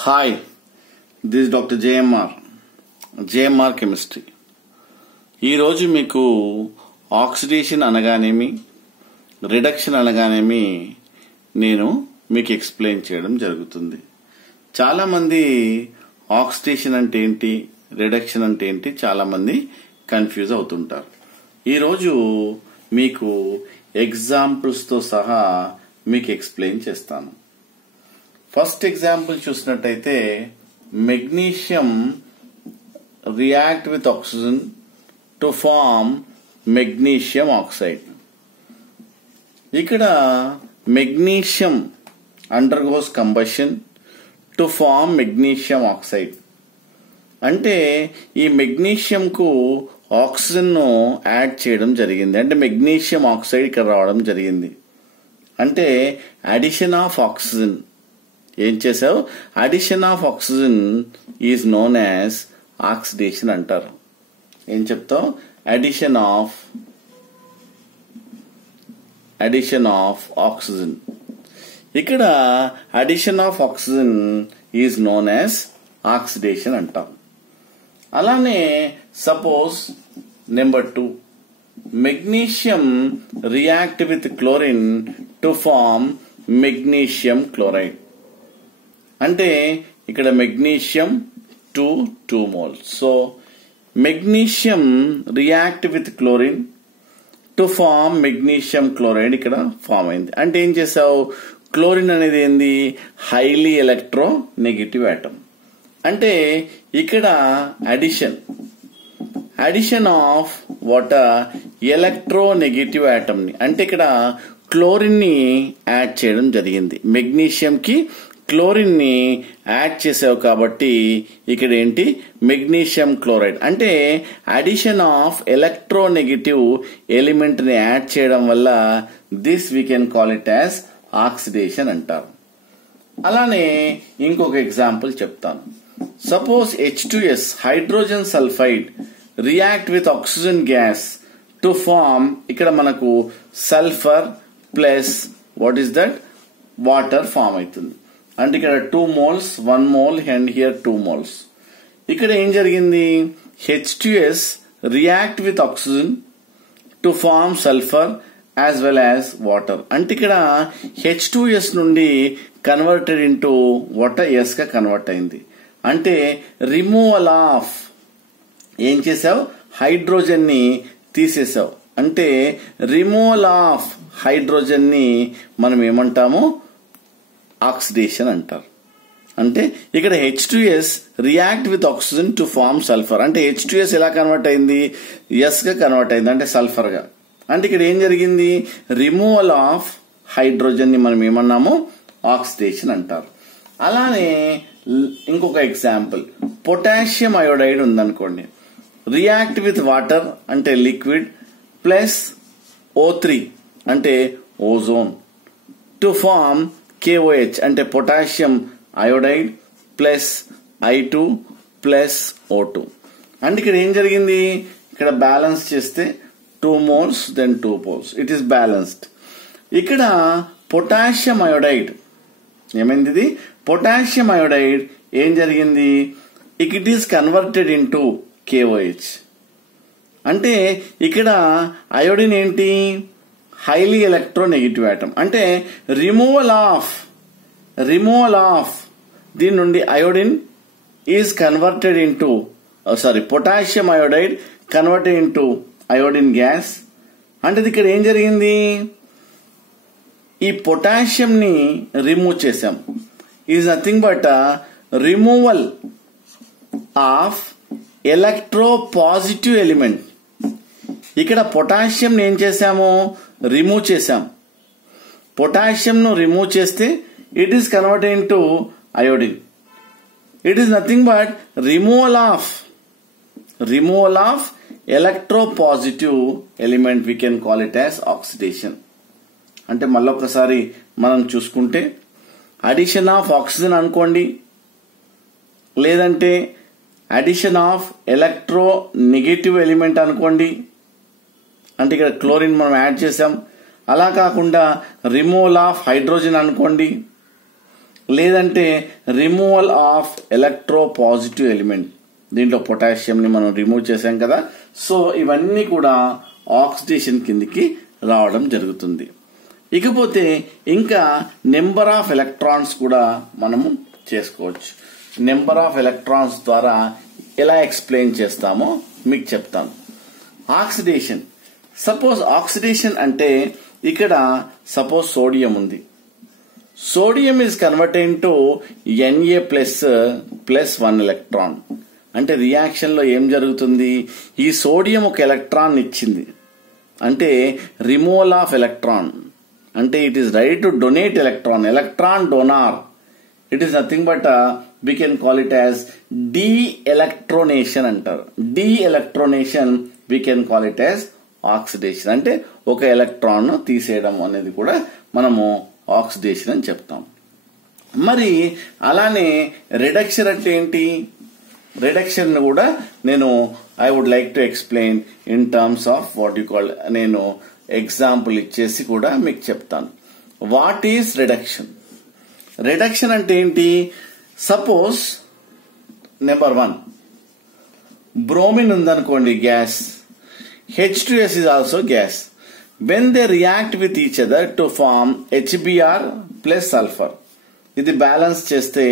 Hi, this is Dr. JMR Chemistry. ఈ రోజు మీకు ఆక్సిడేషన్ అనగానేమి రిడక్షన్ అనగానేమి నేను మీకు ఎక్స్ప్లెయిన్ చేయడం జరుగుతుంది. చాలా మంది ఆక్సిడేషన్ అంటే ఏంటి, రిడక్షన్ అంటే ఏంటి చాలా మంది కన్ఫ్యూజ్ అవుతుంటారు. ఈ రోజు మీకు ఎగ్జాంపుల్స్ తో సహా మీకు ఎక్స్ప్లెయిన్ చేస్తాను. ఫస్ట్ ఎగ్జాంపుల్ చూసినట్టయితే magnesium react with oxygen to form magnesium oxide. ఇక్కడ magnesium undergoes combustion to form magnesium oxide. అంటే ఈ మెగ్నీషియం కు ఆక్సిజన్ ను యాడ్ చేయడం జరిగింది, అంటే మెగ్నీషియం ఆక్సైడ్ ఇక్కడ రావడం జరిగింది. అంటే అడిషన్ ఆఫ్ ఆక్సిజన్ ఏం చేసావు, addition of oxygen is known as oxidation అంటారు. ఏం చెప్తావు, అడిషన్ ఆఫ్ ఆక్సిజన్. ఇక్కడ addition of oxygen is known as oxidation అంటాం. అలానే suppose number 2, magnesium react with chlorine to form magnesium chloride. అంటే ఇక్కడ magnesium 2 moles. So magnesium react with chlorine to form magnesium chloride ఇక్కడ form అయింది. అంటే ఏం చేసావు, క్లోరిన్ అనేది ఏంది, హైలీ ఎలక్ట్రో నెగటివ్ ఆటమ్. అంటే ఇక్కడ addition of water electro negative atom ని, అంటే ఇక్కడ క్లోరిన్ ని యాడ్ చేయడం జరిగింది. మెగ్నీషియం కి క్లోరిన్ ని యాడ్ చేసావు కాబట్టి ఇక్కడ ఏంటి, మెగ్నీషియం క్లోరైడ్. అంటే అడిషన్ ఆఫ్ ఎలక్ట్రోనెగటివ్ ఎలిమెంట్ ని యాడ్ చేయడం వల్ల this we can call it as oxidation అంటారు. అలానే ఇంకొక ఎగ్జాంపుల్ చెప్తాను. Suppose H2S hydrogen sulphide react with oxygen gas to form, ఇక్కడ మనకు sulphur plus what is that water form అవుతుంది. అంటే ఇక్కడ 2 moles, 1 mole and here 2 moles. ఇక్కడ ఏం జరిగింది, H2S react with oxygen to form sulphur as well as water. అంటే ఇక్కడ H2S నుండి కన్వర్టెడ్ ఇంటూ వాటర్ ఎస్ గా కన్వర్ట్ అయింది. అంటే రిమూవల్ ఆఫ్, ఏం చేసావు, హైడ్రోజన్ ని తీసేసావు. అంటే రిమూవల్ ఆఫ్ హైడ్రోజన్ ని మనం ఏమంటాము, ఆక్సిడేషన్ అంటారు. అంటే ఇక్కడ H2S react with oxygen to form sulphur. అంటే H2S ఎలా కన్వర్ట్ అయింది, ఎస్ గా కన్వర్ట్ అయింది, అంటే సల్ఫర్ గా. అంటే ఇక్కడ ఏం జరిగింది, రిమూవల్ ఆఫ్ హైడ్రోజన్ ని మనం ఏమన్నాము, ఆక్సిడేషన్ అంటారు. అలానే ఇంకొక ఎగ్జాంపుల్, పొటాషియం అయోడైడ్ ఉందనుకోండి, రియాక్ట్ విత్ వాటర్ అంటే లిక్విడ్ ప్లస్ O3 అంటే ఓజోన్ టు ఫార్మ్ KOH అంటే potassium iodide plus I2 plus O2. అంటే ఇక్కడ ఏం జరిగింది, ఇక్కడ బ్యాలెన్స్ చేస్తే 2 moles then 2 poles, it is balanced. ఇక్కడ పొటాషియం అయోడైడ్ ఏమైంది, ఇది పొటాషియం అయోడైడ్ ఏం జరిగింది, it is converted into KOH. అంటే ఇక్కడ అయోడిన్ ఏంటి, హైలీ ఎలక్ట్రోనెగటివ్ ఆటమ్. అంటే రిమూవల్ ఆఫ్ దీని నుండి iodine is converted into potassium iodide converted into iodine gas. అంటే ఇక్కడ ఏం జరిగింది, ఈ పొటాషియం ని రిమూవ్ చేసాం, is nothing but removal of electropositive element. ఇక్కడ పొటాషియం ఏం చేసాము, రిమూవ్ చేసాం. పొటాషియం ను రిమూవ్ చేస్తే it is converted into iodine. It is nothing but removal of electropositive element, we can call it as oxidation. అంటే మళ్ళొకసారి మనం చూసుకుంటే అడిషన్ ఆఫ్ ఆక్సిజన్ అనుకోండి, లేదంటే addition of electronegative element అనుకోండి, అంటే ఇక్కడ క్లోరిన్ మనం యాడ్ చేసాం. అలా కాకుండా రిమూవల్ ఆఫ్ హైడ్రోజన్ అనుకోండి, లేదంటే removal of electropositive element. దీంట్లో పొటాషియం ని మనం రిమూవ్ చేసాం కదా. సో ఇవన్నీ కూడా ఆక్సిడేషన్ కిందికి రావడం జరుగుతుంది. ఇకపోతే ఇంకా నెంబర్ ఆఫ్ ఎలక్ట్రాన్స్ కూడా మనము చేసుకోవచ్చు. నెంబర్ ఆఫ్ ఎలక్ట్రాన్స్ ద్వారా ఎలా ఎక్స్ప్లెయిన్ చేస్తామో మీకు చెప్తాను. ఆక్సిడేషన్, సపోజ్ ఆక్సిడేషన్ అంటే ఇక్కడ సపోజ్ సోడియం ఉంది. Sodium is converted to Na plus 1 electron. అంటే రియాక్షన్ లో ఏం జరుగుతుంది, ఈ సోడియం ఒక ఎలక్ట్రాన్ ఇచ్చింది అంటే రిమూవల్ ఆఫ్ ఎలక్ట్రాన్, అంటే it is ready to donate electron, electron donor. It is nothing but we can call it as de-electronation అంటారు. de-electronation we can call it as oxidation. అంటే ఒక ఎలక్ట్రాన్ తీసేయడం అనేది కూడా మనము ఆక్సిడేషన్ అని చెప్తాం. మరి అలానే రిడక్షన్ అంటే ఏంటి, రిడక్షన్ కూడా నేను I would like to explain in terms of what you call, నేను ఎగ్జాంపుల్ ఇచ్చేసి కూడా మీకు చెప్తాను. What is reduction? రిడక్షన్ అంటే ఏంటి, సపోజ్ నెంబర్ 1 బ్రోమిన్ ఉందనుకోండి, gas. H2S is also gas. When they react with each other to form HBr plus sulfur, ఇది balance చేస్తే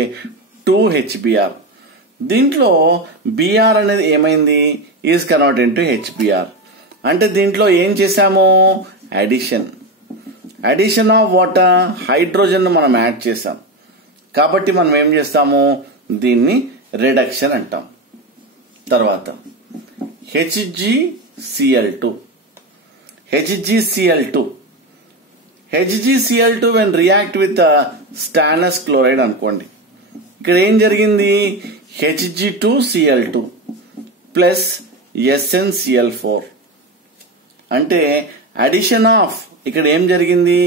2HBr. దీంట్లో Br అనేది ఏమైంది, ఈజ్ కన్వర్ట్ ఇంటూ HBr. అంటే దీంట్లో ఏం చేసాము, addition. Addition of water, hydrogen మనం యాడ్ చేసాం కాబట్టి మనం ఏం చేస్తాము, దీన్ని రిడక్షన్ అంటాం. తర్వాత HgCl2. HgCl2 when react with stannous chloride అనుకోండి. ఇక్కడ ఏం జరిగింది, Hg2Cl2 ప్లస్ SnCl4. అంటే అడిషన్ ఆఫ్, ఇక్కడ ఏం జరిగింది,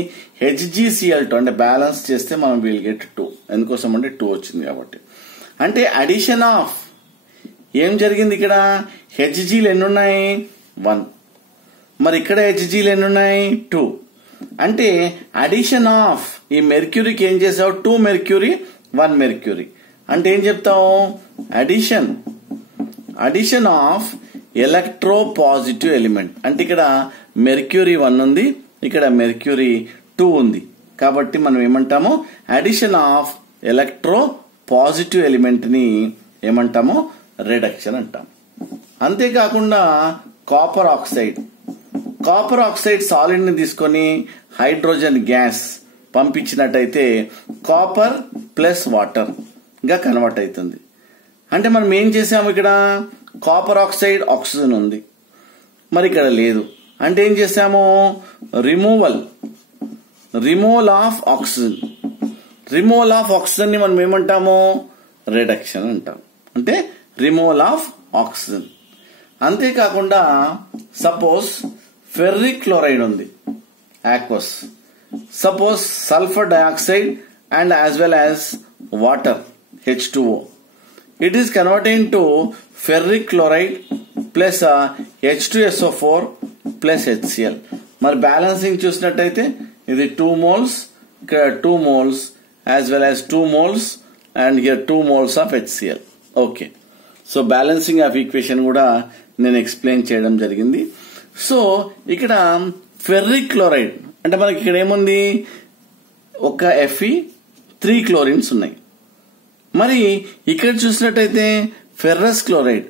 HgCl2 అంటే బ్యాలెన్స్ చేస్తే మనం విల్ గెట్ 2. ఎందుకోసం అంటే 2 వచ్చింది కాబట్టి. అంటే అడిషన్ ఆఫ్ ఏం జరిగింది, ఇక్కడ హెచ్జీలు ఎన్నున్నాయి, 1. మరి ఇక్కడ హెచ్జీలు ఎన్నున్నాయి, 2. అంటే అడిషన్ ఆఫ్ ఈ మెర్క్యూరీకి ఏం చేసావు, 2 మెర్క్యూరీ 1 మెర్క్యూరీ. అంటే ఏం చెప్తావు, addition of electropositive element. అంటే ఇక్కడ మెర్క్యూరీ 1 ఉంది, ఇక్కడ మెర్క్యూరీ 2 ఉంది కాబట్టి మనం ఏమంటాము, addition of electropositive element ని ఏమంటాము, రిడక్షన్ అంటాం. అంతేకాకుండా కాపర్ ఆక్సైడ్ సాలిడ్ ని తీసుకొని హైడ్రోజన్ గ్యాస్ పంపించినట్టయితే కాపర్ ప్లస్ వాటర్ గా కన్వర్ట్ అవుతుంది. అంటే మనం ఏం చేసాము, ఇక్కడ కాపర్ ఆక్సైడ్ ఆక్సిజన్ ఉంది, మరి ఇక్కడ లేదు. అంటే ఏం చేసాము, రిమూవల్ ఆఫ్ ఆక్సిజన్ ని మనం ఏమంటాము, రిడక్షన్ అంటాం. అంటే రిమూవల్ ఆఫ్ ఆక్సిజన్. అంతేకాకుండా సపోజ్ ఫెర్రిక్ క్లోరైడ్ ఉంది, aqueous. Suppose sulphur dioxide and as well as water H2O. It is converted into ferric chloride plus H2SO4 plus HCl. మరి బ్యాలెన్సింగ్ చూసినట్టయితే ఇది 2 moles, ఇక్కడ 2 moles as well as 2 moles and here 2 moles of HCl. Okay, so balancing of equation కూడా నేను explain చేయడం జరిగింది. So ఇక్కడ ferric chloride అంటే మనకి ఇక్కడ ఏముంది, ఒక Fe 3 క్లోరిన్స్ ఉన్నాయి. మరి ఇక్కడ చూసినట్టయితే ఫెర్రస్ క్లోరైడ్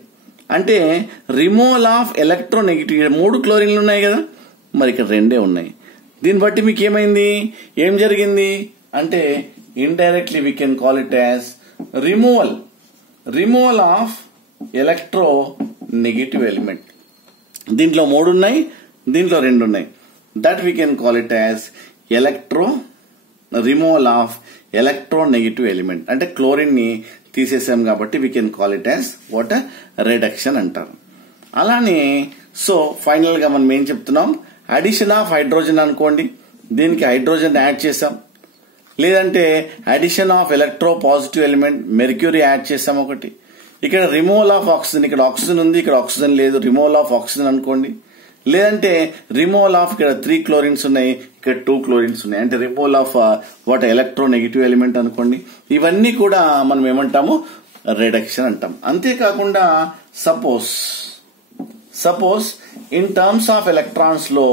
అంటే రిమూవల్ ఆఫ్ ఎలక్ట్రోనెగటివ్, 3 క్లోరిన్లు ఉన్నాయి కదా, మరి ఇక్కడ 2 ఉన్నాయి. దీన్ని బట్టి మీకు ఏమైంది, ఏం జరిగింది అంటే indirectly we can call it as removal of electronegative element. దీంట్లో 3 ఉన్నాయి, దీంట్లో 2 ఉన్నాయి. That we can call it as removal of electronegative element. అంటే క్లోరిన్ ని తీసేసాం కాబట్టి we can call it as what reduction అంటారు. అలానే సో ఫైనల్ గా మనం ఏం చెప్తున్నాం, అడిషన్ ఆఫ్ హైడ్రోజన్ అనుకోండి, దీనికి హైడ్రోజన్ యాడ్ చేసాం. లేదంటే addition of electropositive element mercury add చేసాం ఒకటి. ఇక్కడ రిమూవల్ ఆఫ్ ఆక్సిజన్, ఇక్కడ ఆక్సిజన్ ఉంది, ఇక్కడ ఆక్సిజన్ లేదు, రిమూవల్ ఆఫ్ ఆక్సిజన్ అనుకోండి. లేదంటే రిమూవల్ ఆఫ్ ఇక్కడ 3 క్లోరిన్స్ ఉన్నాయి, ఇక్కడ 2 క్లోరిన్స్ ఉన్నాయి, అంటే removal of what electronegative element అనుకోండి. ఇవన్నీ కూడా మనం ఏమంటాము, రిడక్షన్ అంటాం. అంతేకాకుండా suppose in terms of electrons లో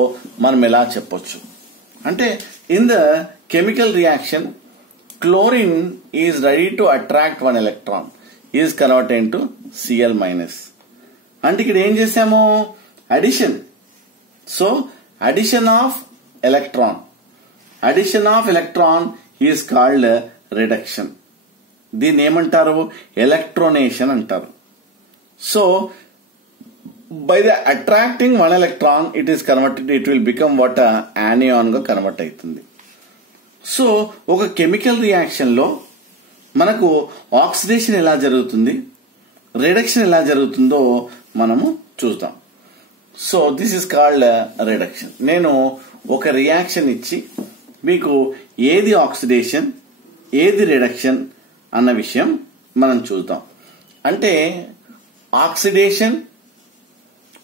మనం ఎలా చెప్పొచ్చు అంటే, in the chemical reaction chlorine is ready to attract one electron is converted into Cl minus. అంటే ఇక్కడ ఏం చేసాము, addition. So addition of electron is called reduction. దీన్ని ఏమంటారు, ఎలక్ట్రోనేషన్ అంటారు. So by the attracting one electron it is converted, it will become what anion గా convert అవుతుంది. So ఒక కెమికల్ రియాక్షన్ లో మనకు ఆక్సిడేషన్ ఎలా జరుగుతుంది, రిడక్షన్ ఎలా జరుగుతుందో మనము చూద్దాం. So this is called reduction. నేను ఒక రియాక్షన్ ఇచ్చి మీకు ఏది ఆక్సిడేషన్ ఏది రిడక్షన్ అన్న విషయం మనం చూద్దాం. అంటే ఆక్సిడేషన్,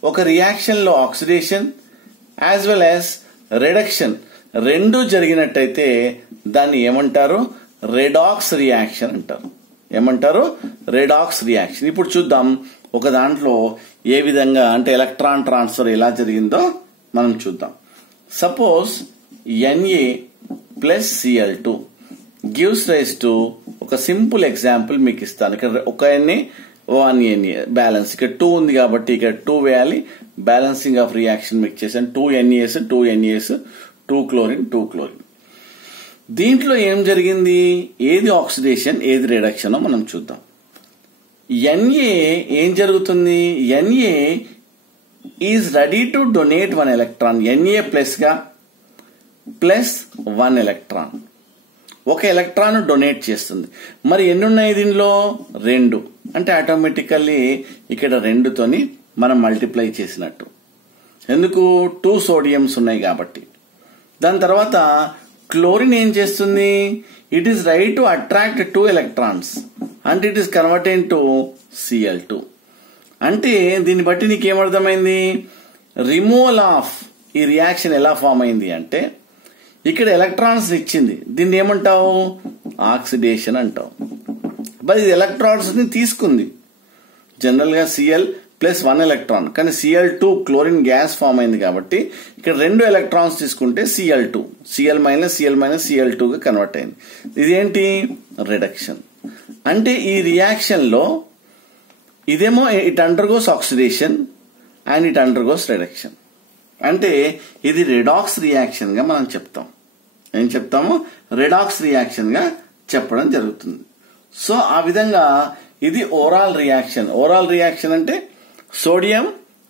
ఒక రియాక్షన్ లో oxidation as well as reduction రెండు జరిగినట్టయితే దాన్ని ఏమంటారు, రెడాక్స్ రియాక్షన్ అంటారు. ఏమంటారు, రెడాక్స్ రియాక్షన్. ఇప్పుడు చూద్దాం ఒక దాంట్లో ఏ విధంగా అంటే ఎలక్ట్రాన్ ట్రాన్స్ఫర్ ఎలా జరిగిందో మనం చూద్దాం. Suppose Na plus Cl2 gives rise to, ఒక సింపుల్ ఎగ్జాంపుల్ మీకు ఇస్తాను. ఇక్కడ ఒక Na 1 Na బ్యాలెన్స్, ఇక్కడ 2 ఉంది కాబట్టి ఇక్కడ 2 వేయాలి. బ్యాలెన్సింగ్ ఆఫ్ రియాక్షన్ మీకు చేశాను. 2 NaS 2 NaS 2 క్లోరిన్ 2 క్లోరిన్. దీంట్లో ఏం జరిగింది, ఏది ఆక్సిడేషన్ ఏది రిడక్షన్ మనం చూద్దాం. Na ఏం జరుగుతుంది, Na is ready to donate 1 electron. Na plus గా ప్లస్ 1 ఎలక్ట్రాన్, ఒక ఎలక్ట్రాన్ డొనేట్ చేస్తుంది. మరి ఎన్ని ఉన్నాయి దీనిలో, 2. అంటే ఆటోమేటికల్లీ ఇక్కడ 2తోని మనం మల్టిప్లై చేసినట్టు. ఎందుకు, 2 సోడియంస్ ఉన్నాయి కాబట్టి. దాని తర్వాత క్లోరిన్ ఏం చేస్తుంది, it is ready to attract 2 electrons and it is converted to Cl2. అంటే దీన్ని బట్టి నీకేమర్థమైంది, రిమూవల్ ఆఫ్ ఈ రియాక్షన్ ఎలా ఫామ్ అయింది అంటే, ఇక్కడ ఎలక్ట్రాన్స్ ఇచ్చింది, దీన్ని ఏమంటావు, ఆక్సిడేషన్ అంటావు. బట్ ఇది ఎలక్ట్రాన్స్ ని తీసుకుంది. జనరల్ గా Cl ప్లస్ 1 ఎలక్ట్రాన్, కానీ Cl2 క్లోరిన్ గ్యాస్ ఫామ్ అయింది కాబట్టి ఇక్కడ 2 ఎలక్ట్రాన్స్ తీసుకుంటే Cl2, Cl మైనస్ Cl2 గా కన్వర్ట్ అయింది. ఇదేంటి, రిడక్షన్. అంటే ఈ రియాక్షన్ లో ఇదేమో it undergoes oxidation and it undergoes reduction. అంటే ఇది రెడాక్స్ రియాక్షన్ గా మనం చెప్తాం. ఏం చెప్తాము, రెడాక్స్ రియాక్షన్ గా చెప్పడం జరుగుతుంది. సో ఆ విధంగా ఇది ఓరాల్ రియాక్షన్. ఓరాల్ రియాక్షన్ అంటే సోడియం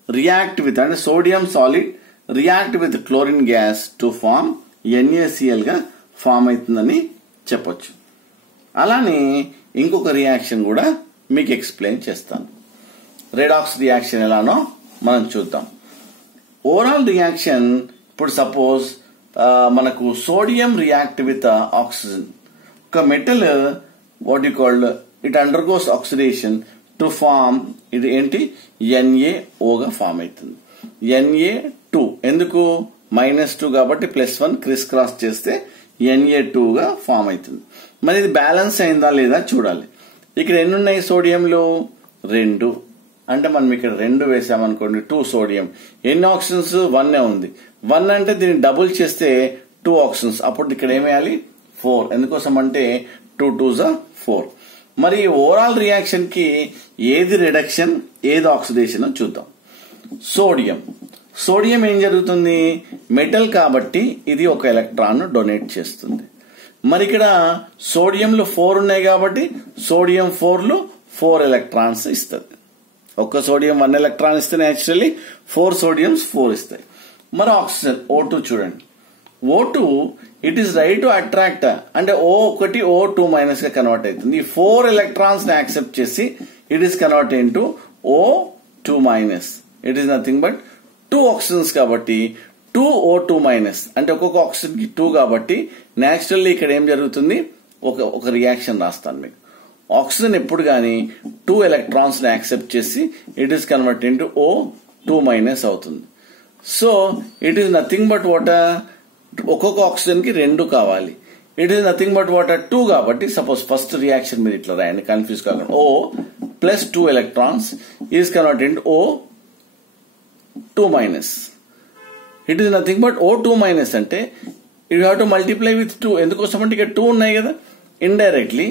రియాక్ట్ విత్, అంటే sodium solid react with chlorine gas to form NaCl గా ఫామ్ అవుతుందని చెప్పొచ్చు. అలానే ఇంకొక రియాక్షన్ కూడా మీకు ఎక్స్ప్లెయిన్ చేస్తాను. రెడాక్స్ రియాక్షన్ ఎలానో మనం చూద్దాం. ఓవరాల్ రియాక్షన్, ఇప్పుడు సపోజ్ మనకు సోడియం రియాక్ట్ విత్ ఆక్సిజన్, ఒక metal what you called it undergoes oxidation to form, ఇది ఏంటి, NaO గా ఫామ్ అవుతుంది. Na2 ఎందుకు, -2 కాబట్టి +1 క్రిస్ క్రాస్ చేస్తే Na2 గా ఫామ్ అవుతుంది. మరి ఇది బ్యాలెన్స్ అయిందా లేదా చూడాలి. ఇక్కడ ఎన్ని ఉన్నాయి సోడియంలో, 2. అంటే మనం ఇక్కడ 2 వేసామనుకోండి, 2 సోడియం. ఎన్ని ఆక్సిజన్స్, 1 ఉంది. 1 అంటే దీన్ని డబుల్ చేస్తే 2 ఆక్సిజన్స్. అప్పుడు ఇక్కడ ఏమేయాలి, 4. ఎందుకోసం అంటే 2 2s 4. మరి ఓవరాల్ రియాక్షన్ కి ఏది రిడక్షన్ ఏది ఆక్సిడేషన్ చూద్దాం. సోడియం ఏం జరుగుతుంది, మెటల్ కాబట్టి ఇది ఒక ఎలక్ట్రాన్ డొనేట్ చేస్తుంది. మరి ఇక్కడ సోడియంలో 4 ఉన్నాయి కాబట్టి సోడియం 4లో 4 ఎలక్ట్రాన్స్ ఇస్తుంది. ఒక్క సోడియం 1 ఎలక్ట్రాన్ ఇస్తే న్యాచురల్లీ 4 సోడియంస్ 4 ఇస్తాయి. మరి ఆక్సిజన్ O2 చూడండి, O2 it is ready to attract, అంటే O1 O2 మైనస్ గా కన్వర్ట్ అవుతుంది. ఈ 4 ఎలక్ట్రాన్స్ ని యాక్సెప్ట్ చేసి it is convert into O2 minus. It is nothing but 2 oxygens కాబట్టి 2 O2 మైనస్, అంటే ఒక్కొక్క ఆక్సిజన్ కి 2 కాబట్టి న్యాచురల్లీ ఇక్కడ ఏం జరుగుతుంది, ఒక రియాక్షన్ రాస్తాను మీకు. ఆక్సిజన్ ఎప్పుడు గానీ 2 ఎలక్ట్రాన్స్ ని యాక్సెప్ట్ చేసి it is convert into O2 minus అవుతుంది. So it is nothing but water, ఒక్కొక్క ఆక్సిజన్ కి 2 కావాలి. It is nothing but water 2 కాబట్టి సపోజ్ ఫస్ట్ రియాక్షన్ మీరు ఇట్లా రాయండి, కన్ఫ్యూజ్ కాకుండా. O plus 2 electrons is converted into O2 minus. It is nothing but O2 minus అంటే you have to multiply with 2. ఎందుకోసం అంటే ఇక్కడ 2 ఉన్నాయి కదా. Indirectly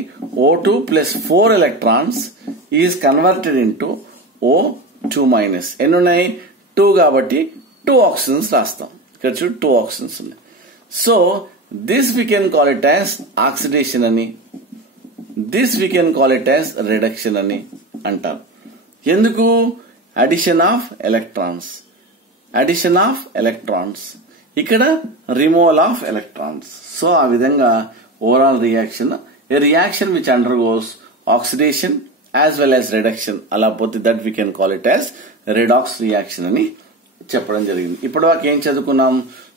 O2 plus 4 electrons is converted into O2 minus. ఎన్ని ఉన్నాయి? 2 కాబట్టి 2 ఆక్సిజన్స్ రాస్తాం. ఇక్కడ చూడు 2 ఆక్సిజన్స్ ఉన్నాయి. So this we can call it as oxidation అని, this we can call it as reduction అని అంటారు. ఎందుకు? Addition of electrons, addition of electrons, ఇక్కడ రిమూవల్ ఆఫ్ ఎలక్ట్రాన్స్. సో ఆ విధంగా overall reaction, a reaction which undergoes oxidation as well as reduction, అలా పోతే that we can call it as redox reaction అని చెప్పడం జరిగింది. ఇప్పటి వరకు ఏం చదువుకున్నాం?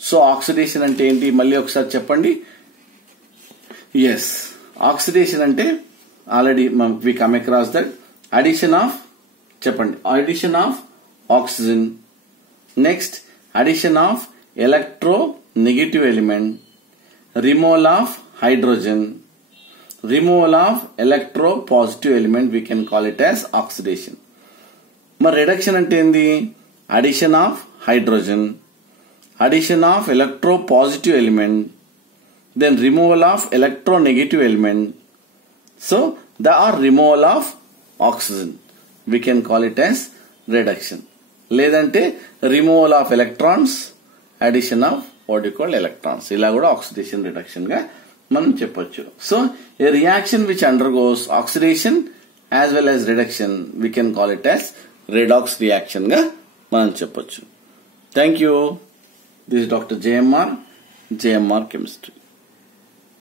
సో ఆక్సిడేషన్ అంటే ఏంటి మళ్ళీ ఒకసారి చెప్పండి. ఎస్, ఆక్సిడేషన్ అంటే already we come across that addition of, చెప్పండి, addition of oxygen, next addition of electronegative element, removal of hydrogen, removal of electropositive element, we can call it as oxidation. మరి reduction అంటే ఏంది? Addition of hydrogen, addition of electropositive element, then removal of electronegative element. So the or removal of oxygen, we can call it as reduction. లేదంటే removal of electrons, addition of what you call electrons, ఇలా కూడా oxidation reduction గా మనం చెప్పొచ్చు. So A reaction which undergoes oxidation as well as reduction, we can call it as redox reaction గా మనం చెప్పొచ్చు. Thank you. This doctor JMR, JMR chemistry.